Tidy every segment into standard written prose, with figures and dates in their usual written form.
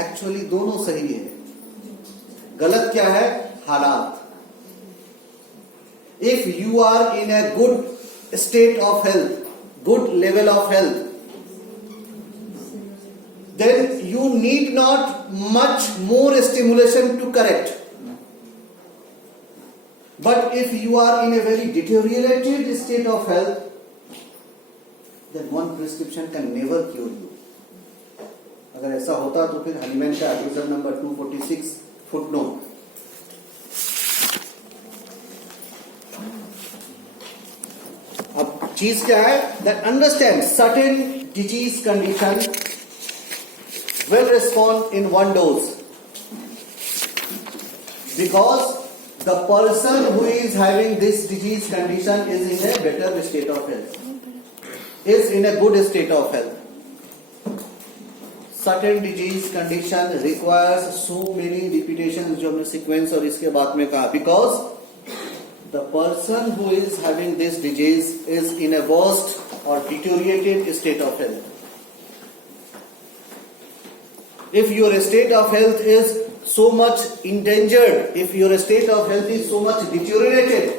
Actually दोनों सही है। गलत क्या है? हालात। If you are in a good state of health, good level of health, then you need not much more stimulation to correct. But if you are in a very deteriorated state of health, then one prescription can never cure you. अगर ऐसा होता तो फिर Hahnemann का episode number 246 footnote. अब चीज क्या है? That understand certain disease condition will respond in one dose, because the person who is having this disease condition is in a better state of health, is in a good state of health. Certain disease condition requires so many repetitions, जो हमने sequence और इसके बाद में कहा, because the person who is having this disease is in a worst or deteriorated state of health. If your state of health is so much endangered, if your state of health is so much deteriorated,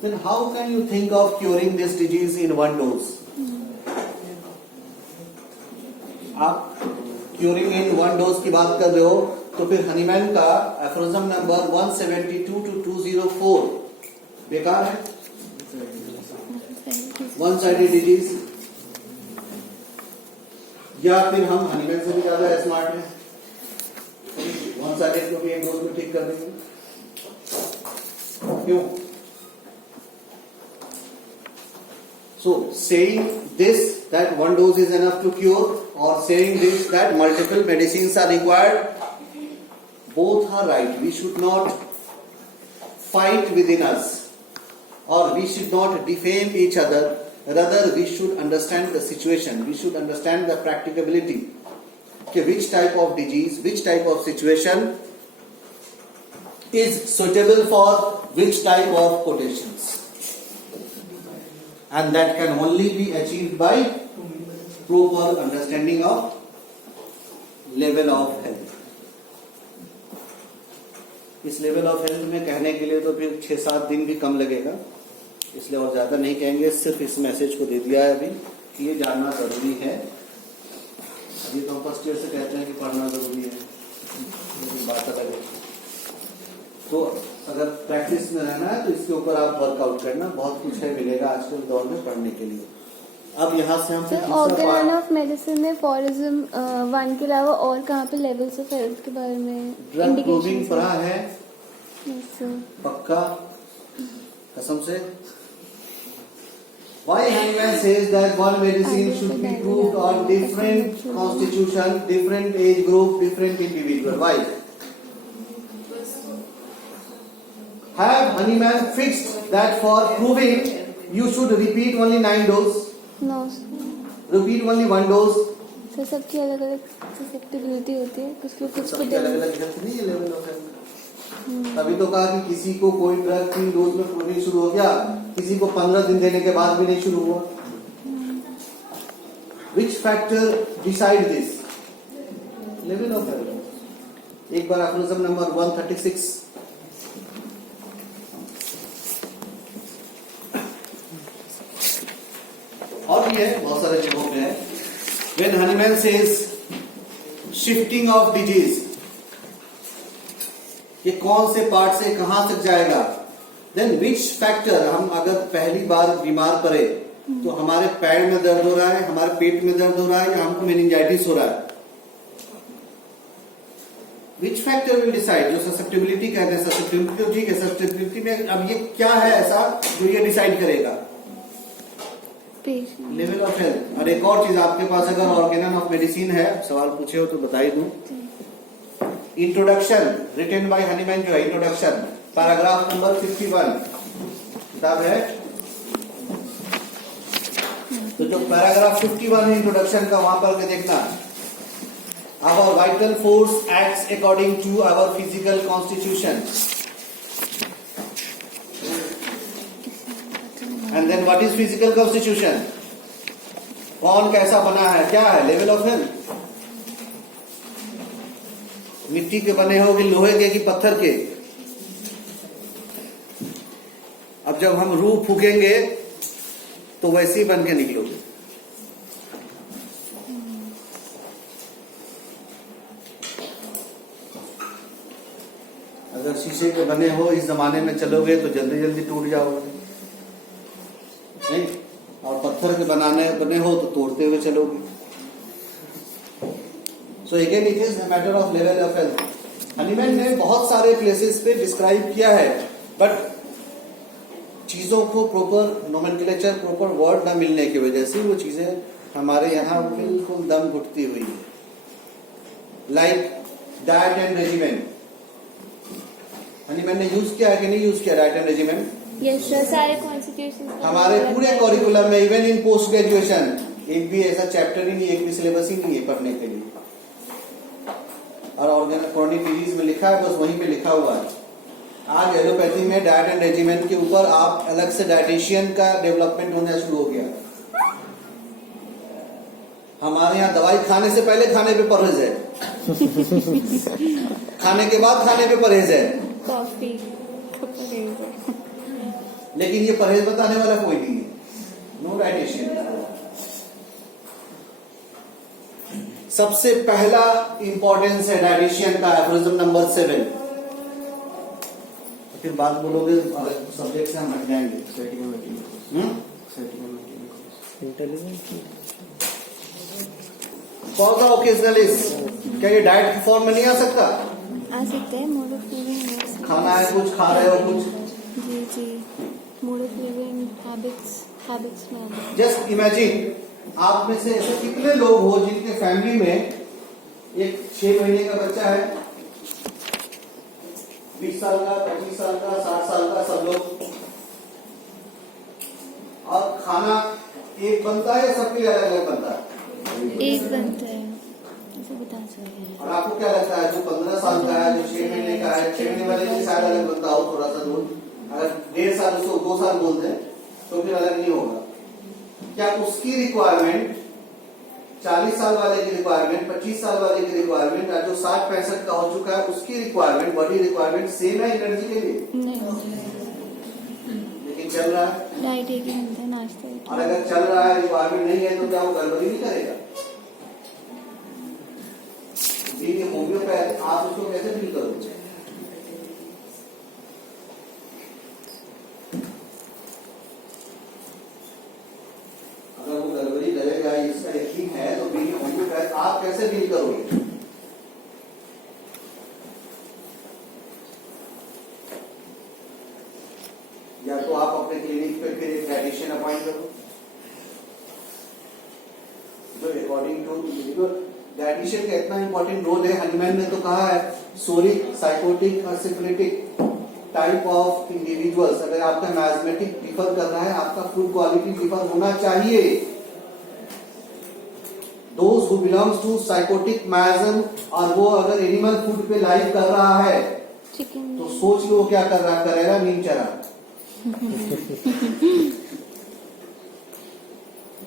then how can you think of curing this disease in one dose? आप curing in one dose की बात कर रहे हो, तो फिर Hahnemann का एफरोजम number 172 to 204 बेकार है। वन साइडेड डिजीज, या फिर हम हनीमैन से भी ज्यादा स्मार्ट हैं, वन साइडेड को भी एक डोज में ठीक कर देंगे। क्यों? So saying this that one dose is enough to cure, or saying this that multiple medicines are required, both are right. We should not fight within us, or we should not defame each other. Rather, we should understand the situation. We should understand the practicability. Okay, which type of disease, which type of situation is suitable for which type of quotations. And that can only be achieved by proper understanding of level of health. इस level of health में कहने के लिए तो फिर 6-7 दिन भी कम लगेगा, इसलिए और ज्यादा नहीं कहेंगे। सिर्फ इस मैसेज को दे दिया है अभी कि ये जानना जरूरी है। अभी तो हम फर्स्ट ईयर से कहते हैं कि पढ़ना जरूरी है, बात अलग है। तो अगर प्रैक्टिस में रहना है तो इसके ऊपर आप वर्कआउट करना, बहुत कुछ है मिलेगा आजकल दौर में पढ़ने के लिए। अब यहाँ से हम ऑर्गन ऑफ मेडिसिन में फॉरिज्म 1 के अलावा और कहाँ पे लेवल्स ऑफ हेल्थ के बारे में ड्रग प्रूविंग पढ़ा है? पक्का? कसम से? Why Hahnemann says that one medicine should be proved on different constitution, different age group, different individual? Why? Have Hahnemann fixed that for proving you should repeat only 9 doses? No. Repeat only 1 dose? Sir सबकी अलग अलग susceptibility होती है, कुछ लोग कुछ सबकी अलग अलग हेल्थ नहीं है, लेवल ऑफ हेल्थ। तभी तो कहा कि किसी को कोई ड्रग 3 डोज में प्रूविंग शुरू हो गया, किसी को 15 दिन देने के बाद भी नहीं शुरू हुआ। Which factor decide this? Level of health. एक बार एफरोजम नंबर 136 और भी है, बहुत सारे जगहों पे है। When Hahnemann says shifting of disease, ये कौन से पार्ट से कहां तक जाएगा, देन विच फैक्टर, हम अगर पहली बार बीमार पड़े तो हमारे पैर में दर्द हो रहा है, हमारे पेट में दर्द हो रहा है, या हमको मेनिंजाइटिस हो रहा है, विच फैक्टर विल डिसाइड? जो ससेप्टिबिलिटी कहते हैं, ससेप्टिबिलिटी तो ठीक है, ससेप्टिबिलिटी में अब ये क्या है ऐसा जो ये डिसाइड करेगा? Level of health. और एक और चीज, आपके पास अगर ऑर्गेनन ऑफ मेडिसिन है, सवाल पूछे हो तो बता ही दूं। इंट्रोडक्शन रिटन बाय हनीमैन जो है, इंट्रोडक्शन पैराग्राफ नंबर 51 किताब है, तो जो पैराग्राफ 51 है इंट्रोडक्शन का, वहां पर देखना, our vital force acts according to our physical constitution, and then what is physical constitution, कौन कैसा बना है, क्या है लेवल ऑफ हेल्थ। मिट्टी के बने हो कि लोहे के कि पत्थर के। अब जब हम रूह फूकेंगे तो वैसे ही बन के निकलोगे। अगर शीशे के बने हो इस जमाने में चलोगे तो जल्दी जल्दी टूट जाओगे, नहीं? और पत्थर के बने हो तो तोड़ते हुए चलोगे। So again it is matter of level of health. Hahnemann ने बहुत सारे प्लेसेस पे डिस्क्राइब किया है, बट चीजों को प्रॉपर नोमेनक्लेचर, प्रॉपर वर्ड न मिलने की वजह से वो चीजें हमारे यहाँ बिल्कुल दम घुटती हुई है। Like diet and regiment, Hahnemann ने यूज किया है कि नहीं यूज किया diet and regiment? Yes sir, सारे कॉन्स्टिट्यूशन हमारे पूरे करिकुलम में, इवन इन पोस्ट ग्रेजुएशन, एक भी ऐसा चैप्टर ही नहीं, एक भी सिलेबस ही नहीं है पढ़ने के लिए। और ऑर्गेनिक डिजीज में लिखा है, बस वहीं पे लिखा हुआ है। आज एलोपैथी में डाइट एंड रेजिमेंट के ऊपर आप अलग से डाइटिशियन का डेवलपमेंट होना शुरू हो गया। हमारे यहाँ दवाई खाने से पहले खाने पे परहेज है, खाने के बाद खाने पे परहेज है, कॉफी, लेकिन ये परहेज बताने वाला कोई नहीं है। No dietitian. सबसे पहला इंपॉर्टेंस है डाइटिशियन का, एफोरिज्म नंबर 7। फिर बात बोलोगे सब्जेक्ट से हम हट जाएंगे। पौधा ओकेजनलिस, क्या ये डाइट के फॉर्म में नहीं आ सकता? आ सकते हैं। मोड ऑफ लिविंग, खाना है कुछ, खा रहे हो कुछ। जी जी, मोड ऑफ लिविंग, हैबिट्स में। जस्ट इमेजिन, आप में से ऐसे कितने लोग हो जिनके फैमिली में एक 6 महीने का बच्चा है, 20 साल का, 25 साल का, 60 साल का, सब लोग, और खाना एक बनता है या सबके लिए अलग अलग बनता है? एक बनता है, ऐसे बता सकते हैं। और आपको क्या लगता है जो 15 साल का है, जो 6 महीने का है, 6 महीने वाले की शायद अलग बनता हो थोड़ा सा दूध, अगर 1.5 साल उसको 2 साल बोल दें तो फिर अलग नहीं होगा। क्या उसकी रिक्वायरमेंट 40 साल वाले की रिक्वायरमेंट, 25 साल वाले की रिक्वायरमेंट, और जो 60-65 का हो चुका है उसकी रिक्वायरमेंट, बॉडी रिक्वायरमेंट सेम है एनर्जी के लिए? नहीं, लेकिन चल रहा है, डाइट एक ही बनता है, नाश्ता एक ही। और अगर चल रहा है रिक्वायरमेंट नहीं है तो क्या वो गड़बड़ी नहीं करेगा? बीइंग ए होम्योपैथ आप उसको कैसे डील करोगे? अगर वो गड़बड़ी करेगा, इसका यकीन है, तो बीइंग ए होम्योपैथ आप कैसे डील करोगे? या तो आप अपने क्लिनिक पे फिर एक डाइटिशियन अपॉइंट करो जो अकॉर्डिंग टू डाइटिशियन का इतना इंपॉर्टेंट रोल है। हनीमैन ने तो कहा है सोरिक, साइकोटिक और सिफिलिटिक टाइप ऑफ इंडिविजुअल्स, अगर आपका मैथमेटिक डिफर कर रहा है, आपका फूड क्वालिटी डिफर होना चाहिए। Those who belongs to sycotic miasm, और वो अगर एनिमल फूड पे लाइव कर रहा है चिकन, तो सोच लो क्या कर रहा, करेगा नीम चरा।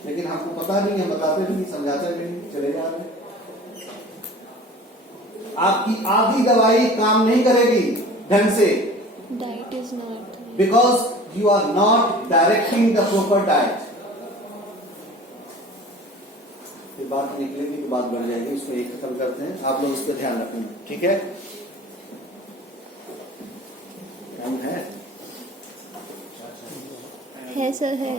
लेकिन हमको पता नहीं है, बताते भी नहीं, समझाते भी नहीं, चले जा रहे। आपकी आधी दवाई काम नहीं करेगी ढंग से, diet is not, because you are not directing the proper diet. फिर बात निकलेगी तो बात बढ़ जाएगी, उसको एक खत्म करते हैं, आप लोग उस पर ध्यान रखेंगे, ठीक है? टाइम है सर, है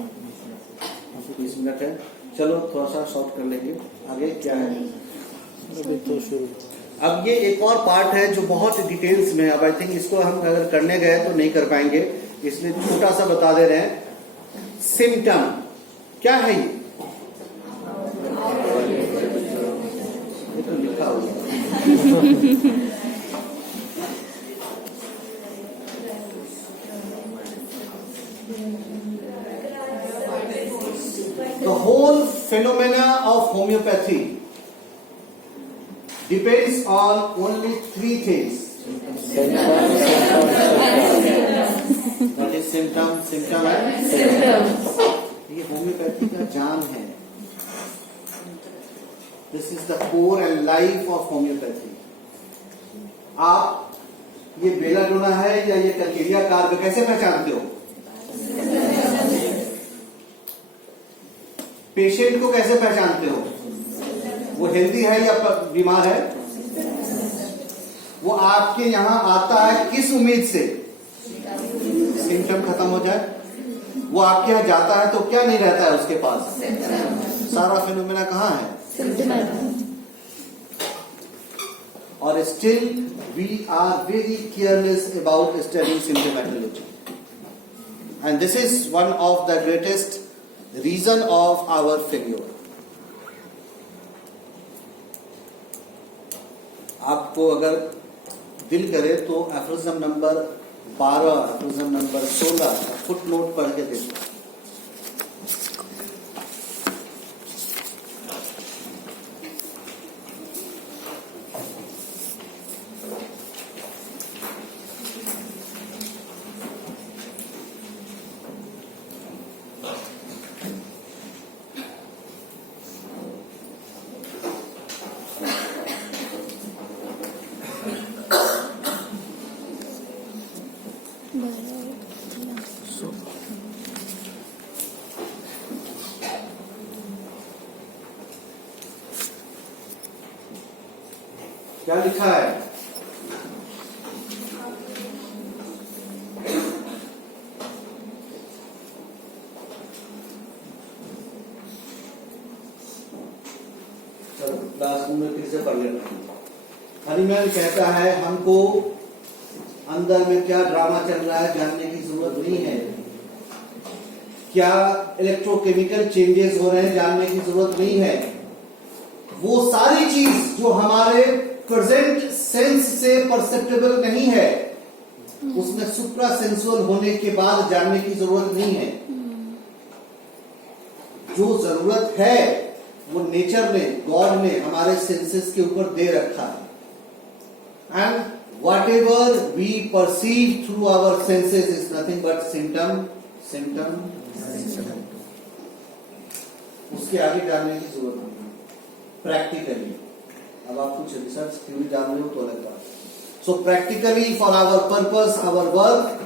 20 मिनट है, चलो थोड़ा सा शॉर्ट कर लेंगे। आगे क्या है? अभी तो शुरू। अब ये एक और पार्ट है जो बहुत डिटेल्स में, अब आई थिंक इसको हम अगर करने गए तो नहीं कर पाएंगे, इसलिए छोटा सा बता दे रहे हैं। सिम्टम क्या है? ये तो लिखा हुआ है। The whole phenomena of homeopathy depends on only 3 things. What is symptom? Symptom है? ये होम्योपैथी का जान है। This is the core and life of homeopathy. आप ये बेलाडोना है या ये कर्केरिया कार्प कैसे पहचानते हो? पेशेंट को कैसे पहचानते हो? वो हेल्दी है या बीमार है? वो आपके यहां आता है किस उम्मीद से? सिम्टम खत्म हो जाए। वो आपके यहाँ जाता है तो क्या नहीं रहता है उसके पास? सारा फिनोमेना कहाँ है? और still we are very careless about studying symptomatology, and this is one of the greatest reason of our failure. आपको अगर दिल करे तो aphorism number 12, aphorism number 16 footnote पढ़ के देखो. क्या लिखा है? चलो क्लासरूम में फिर से पढ़ लेते हैं. हनीमैन कहता है हमको अंदर में क्या ड्रामा चल रहा है जानने की जरूरत नहीं है. क्या इलेक्ट्रोकेमिकल चेंजेस हो रहे हैं जानने की जरूरत नहीं है. वो सारी चीज जो हमारे प्रेजेंट सेंस से परसेप्टेबल नहीं है उसमें सुप्रा सेंसुअल होने के बाद जानने की जरूरत नहीं है. जो जरूरत है वो नेचर ने, गॉड ने हमारे सेंसेस के ऊपर दे रखा है. And whatever we perceive through our senses is nothing but symptom. उसके आगे जानने की जरूरत नहीं. प्रैक्टिकली अब आप कुछ रिसर्च थ्योरी जान रहे हो तो अलग बात. So practically for our purpose, our work,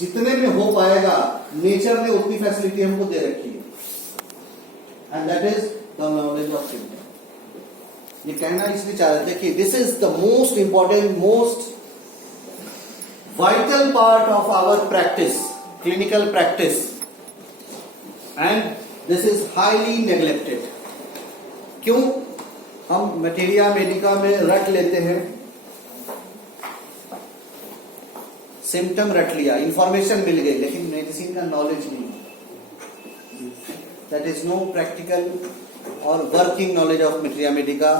जितने में हो पाएगा नेचर ने उतनी फैसिलिटी हमको दे रखी है. And that is the knowledge of symptom. ये कहना इसलिए चाह रहे थे कि this is the most important, most vital part of our practice, clinical practice, and this is highly neglected. क्यों? हम मटेरिया मेडिका में रट लेते हैं, सिम्टम रट लिया, इंफॉर्मेशन मिल गई, लेकिन मेडिसिन का नॉलेज नहीं. That is no practical or working knowledge of materia medica,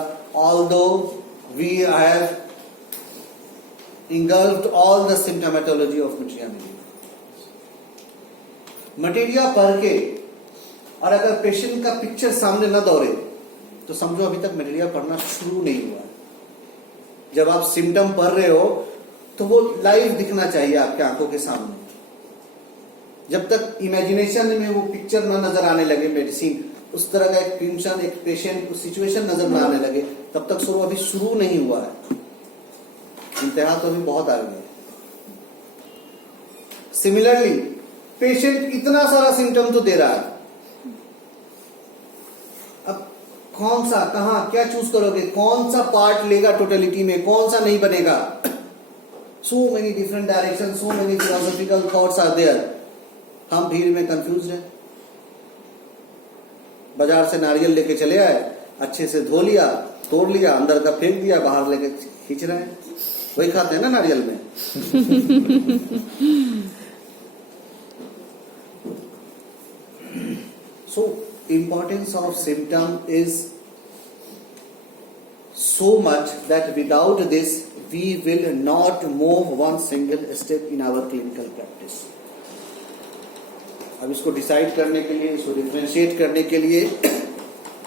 although we have engulfed all the symptomatology of materia medica. Materia पढ़ के और अगर पेशेंट का पिक्चर सामने न दौड़े तो समझो अभी तक मटेरिया पढ़ना शुरू नहीं हुआ. जब आप सिम्टम पढ़ रहे हो तो वो लाइव दिखना चाहिए आपके आंखों के सामने. जब तक इमेजिनेशन में वो पिक्चर न नजर आने लगे, मेडिसिन उस तरह का एक टेंशन, एक पेशेंट उस सिचुएशन नजर न आने लगे, तब तक शुरू अभी शुरू नहीं हुआ है. इंतहा तो अभी बहुत आगे है. सिमिलरली पेशेंट इतना सारा सिम्टम तो दे रहा है, अब कौन सा, कहां, क्या चूज करोगे, कौन सा पार्ट लेगा टोटलिटी में, कौन सा नहीं बनेगा. So many different direction, so many philosophical thoughts are there. हम भीड़ में कंफ्यूज हैं. बाजार से नारियल लेके चले आए, अच्छे से धो लिया, तोड़ लिया, अंदर का फेंक दिया, बाहर लेके खींच रहे हैं. वही खाते हैं ना नारियल में. So importance of symptom is so much that without this we will not move one single step in our clinical practice. अब इसको डिसाइड करने के लिए, इसको डिफरेंशिएट करने के लिए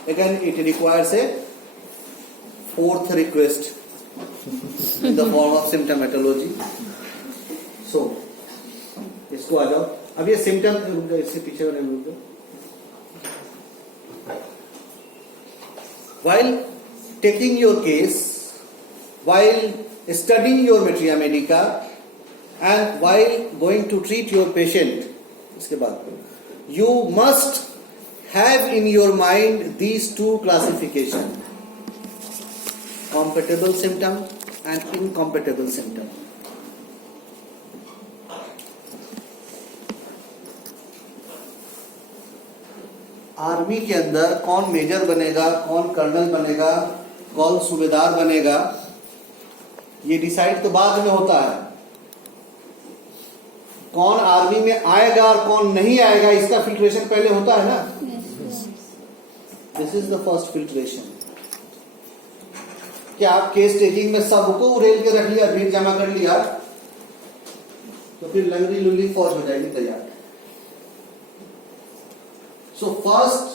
again it requires a fourth request in the form of symptomatology. So इसको आ जाओ. अब ये सिम्टम, इससे पीछे वाले लोग while taking your case while studying your materia medica and while going to treat your patient, इसके बाद you must have in your mind these two classification, compatible symptom and incompatible symptom. Army के अंदर कौन major बनेगा, कौन colonel बनेगा, कौन सूबेदार बनेगा, ये डिसाइड तो बाद में होता है। कौन आर्मी में आएगा और कौन नहीं आएगा, इसका फिल्ट्रेशन पहले होता है ना। This is the first filtration. क्या आप केस टेकिंग में सबको उड़ेल के रख लिया, भीड़ जमा कर लिया, तो फिर लंगड़ी लुल्ली फौज हो जाएगी तैयार। So first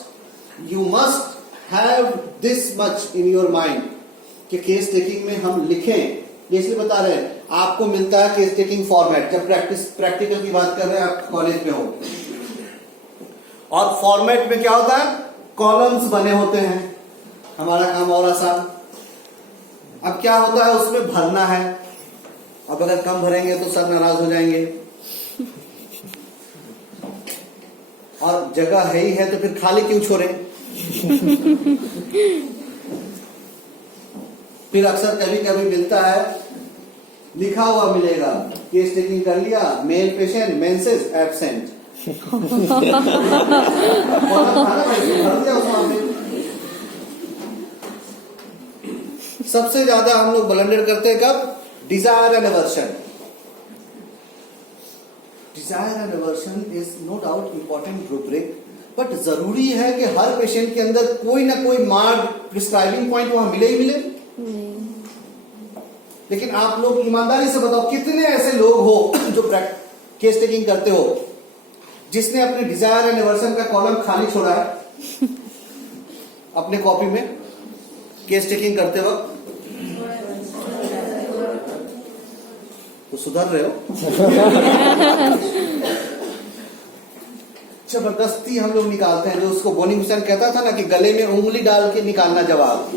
you must have this much in your mind कि केस टेकिंग में हम लिखें। ये इसलिए बता रहे हैं, आपको मिलता है केस टेकिंग फॉर्मेट, जब प्रैक्टिकल की बात कर रहे हैं, आप कॉलेज में हो, और फॉर्मेट में क्या होता है, कॉलम्स बने होते हैं। हमारा काम और आसान। अब क्या होता है, उसमें भरना है। अब अगर कम भरेंगे तो सर नाराज हो जाएंगे, और जगह है ही है तो फिर खाली क्यों छोड़े। फिर अक्सर कभी कभी मिलता है, लिखा हुआ मिलेगा, केस टेकिंग कर लिया, मेल पेशेंट मेंसेस एब्सेंट। सबसे ज्यादा हम लोग ब्लंडर करते हैं कब, desire and aversion. Desire and aversion is no doubt important rubric, but जरूरी है कि हर पेशेंट के अंदर कोई ना कोई मार्ग प्रिस्क्राइबिंग पॉइंट वहां मिले ही मिले। लेकिन आप लोग ईमानदारी से बताओ, कितने ऐसे लोग हो जो केस टेकिंग करते हो जिसने अपने डिजायर एंड एवर्शन का कॉलम खाली छोड़ा है अपने कॉपी में केस टेकिंग करते वक्त। तो सुधर रहे हो। जबरदस्ती हम लोग निकालते हैं, जो उसको बोनी हुसैन कहता था ना कि गले में उंगली डाल के निकालना जवाब,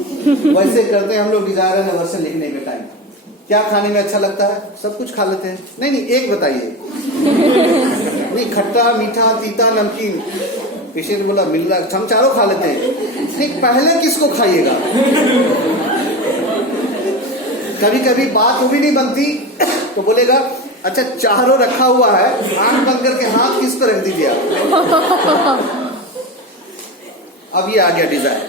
वैसे करते हैं हम लोग डिजायर एंड एवर्शन लिखने के टाइम। क्या खाने में अच्छा लगता है, सब कुछ खा लेते हैं। नहीं नहीं, एक बताइए। नहीं, खट्टा मीठा तीता नमकीन, पेशेंट बोला मिल रहा, हम चारों खा लेते हैं। नहीं, पहले किसको खाइएगा। कभी कभी बात वो भी नहीं बनती तो बोलेगा अच्छा चारों रखा हुआ है, आंख बंद करके हाथ किस पर रख दीजिए आप। अब ये आ गया desire.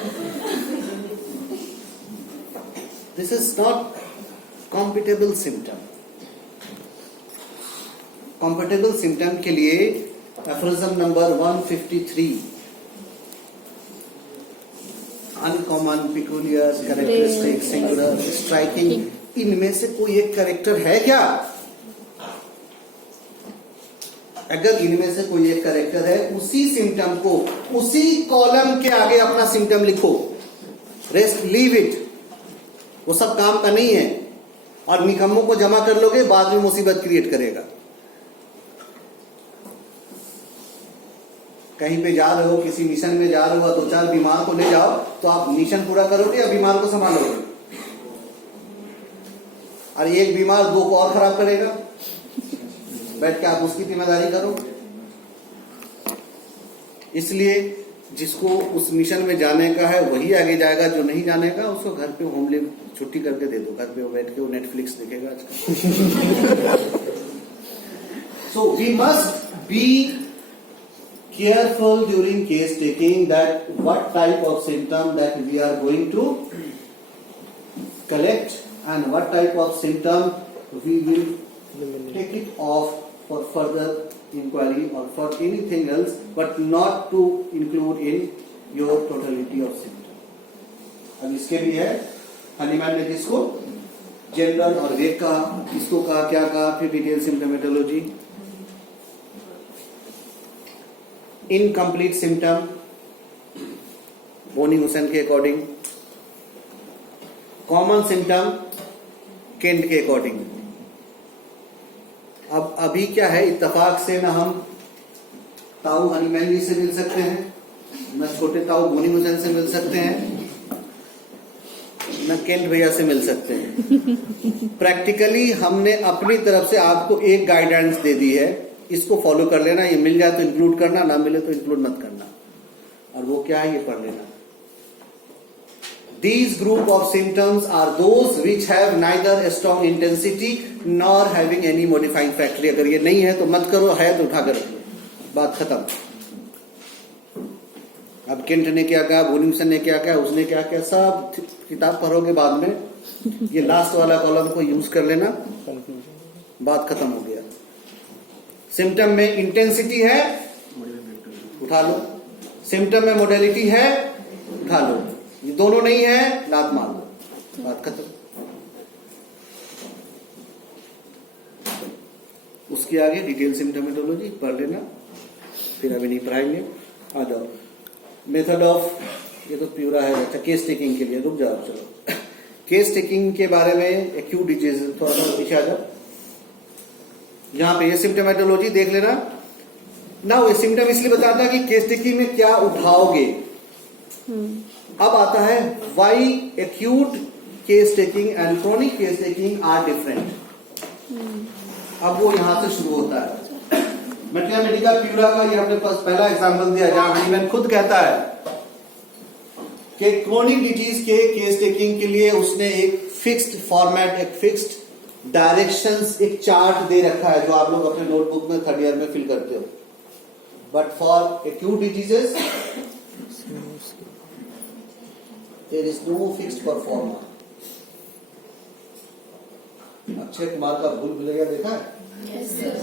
This is not compatible symptom. Compatible symptom के लिए aphorism number 153, uncommon, peculiar, characteristic, singular, striking, इनमें से कोई एक कैरेक्टर है क्या? अगर इनमें से कोई एक कैरेक्टर है, उसी सिम्टम को उसी कॉलम के आगे अपना सिम्टम लिखो, रेस्ट लीव इट। वो सब काम का नहीं है, और निकम्मों को जमा कर लोगे बाद में मुसीबत क्रिएट करेगा। कहीं पे जा रहे हो, किसी मिशन में जा रहे हो, दो चार बीमार को ले जाओ, तो आप मिशन पूरा करोगे या बीमार को संभालोगे? और एक बीमार दो को और खराब करेगा, बैठ के आप उसकी जिम्मेदारी करो। इसलिए जिसको उस मिशन में जाने का है वही आगे जाएगा, जो नहीं जाने का उसको घर पे होम लीव छुट्टी करके दे दो, घर पे वो बैठ के वो नेटफ्लिक्स देखेगा आजकल। So we must be careful during case taking that what type of symptom that we are going to collect and what type of symptom we will take it off for further inquiry or for anything else, but not to include in your totality of symptom. अब इसके भी है, Hahnemann ने जिसको general और वेग कहा, इसको कहा क्या कहा, फिर डिटेल सिम्टोमेटोलॉजी। इनकम्प्लीट सिम्टम बोनी हुसैन के अकॉर्डिंग, कॉमन सिम्टम केंट के अकॉर्डिंग। अब अभी क्या है, इत्तेफाक से ना हम ताऊ हनीमैन जी से मिल सकते हैं, न छोटे ताऊ बोनी हुसैन से मिल सकते हैं, ना केंट भैया से मिल सकते हैं। प्रैक्टिकली हमने अपनी तरफ से आपको एक गाइडेंस दे दी है, इसको फॉलो कर लेना, ये मिल जाए तो इंक्लूड करना, ना मिले तो इंक्लूड मत करना। और वो क्या है ये पढ़ लेना। These group of symptoms are those which have neither a strong intensity nor having any modifying factor। अगर ये नहीं है तो मत करो, है तो उठा कर रखो, बात खत्म। अब केंट ने क्या कहा, बोनिंगसन ने क्या कहा, उसने क्या कहा, सब किताब पढ़ोगे बाद में। ये लास्ट वाला कॉलम को यूज कर लेना, बात खत्म हो गया। सिम्टम में इंटेंसिटी है, उठा लो। सिम्टम में मोडेलिटी है, उठा लो। ये दोनों नहीं है, लात मार लो, बात खत्म। उसके आगे डिटेल सिम्टोमेटोलॉजी पढ़ लेना, फिर अभी नहीं पढ़ाएंगे। आ जाओ मेथड ऑफ, ये तो प्यूरा है। अच्छा केस टेकिंग के लिए रुक जाओ, चलो केस टेकिंग के बारे में एक्यूट डिजीज थोड़ा सा पीछे आ जाओ। यहाँ पे ये सिम्टोमेटोलॉजी देख लेना ना। वो सिम्टम इसलिए बताता है कि केस टेकिंग में क्या उठाओगे। अब आता है why acute case taking and chronic case taking are different. अब वो यहां से शुरू होता है। मैथमेटिका प्यूरा का ये अपने पास पहला एग्जांपल दिया, जहां हनीमैन खुद कहता है कि क्रोनिक डिजीज के केस टेकिंग के लिए उसने एक फिक्स्ड फॉर्मेट, एक फिक्स्ड डायरेक्शंस, एक चार्ट दे रखा है, जो आप लोग अपने नोटबुक में थर्ड ईयर में फिल करते हो। But for acute diseases there is no fixed performer। Akshay Kumar का भूल भुलैया देखा है? Yes, sir.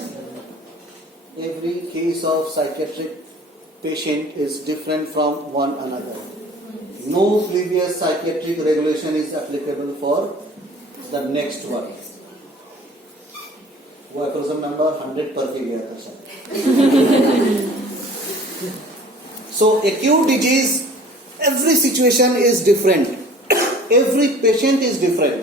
Every case of psychiatric patient is different from one another। No previous psychiatric regulation is applicable for the next one। वो एप्रोजम number 100 पर के गया था शायद। So acute disease, every situation is different, every patient is different,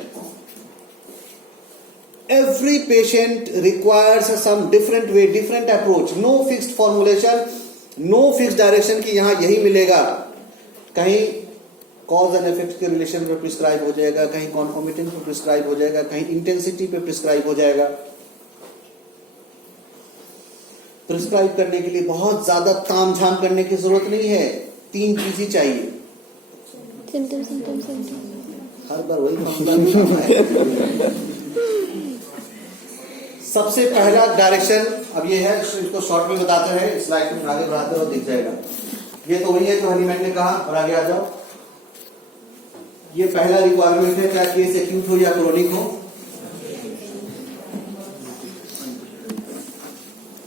every patient requires some different way, different approach, no fixed formulation, no fixed direction कि यहाँ यही मिलेगा। कहीं कॉज एंड इफेक्ट के रिलेशन पे प्रिस्क्राइब हो जाएगा, कहीं कॉन्कोमिटेंट पे प्रिस्क्राइब हो जाएगा, कहीं इंटेंसिटी पे प्रिस्क्राइब हो जाएगा। प्रिस्क्राइब करने के लिए बहुत ज्यादा तामझाम करने की जरूरत नहीं है, 3 चीज ही चाहिए। सिम्टम सिम्टम सिम्टम हर बार वही मामला। सबसे पहला डायरेक्शन अब ये है, इसको शॉर्ट में बताते हैं, स्लाइड में आगे बढ़ाते हो दिख जाएगा। ये तो वही है जो हनीमैन ने कहा, और आगे आ जाओ। ये पहला रिक्वायरमेंट है, क्या केस एक्यूट हो या क्रोनिक हो।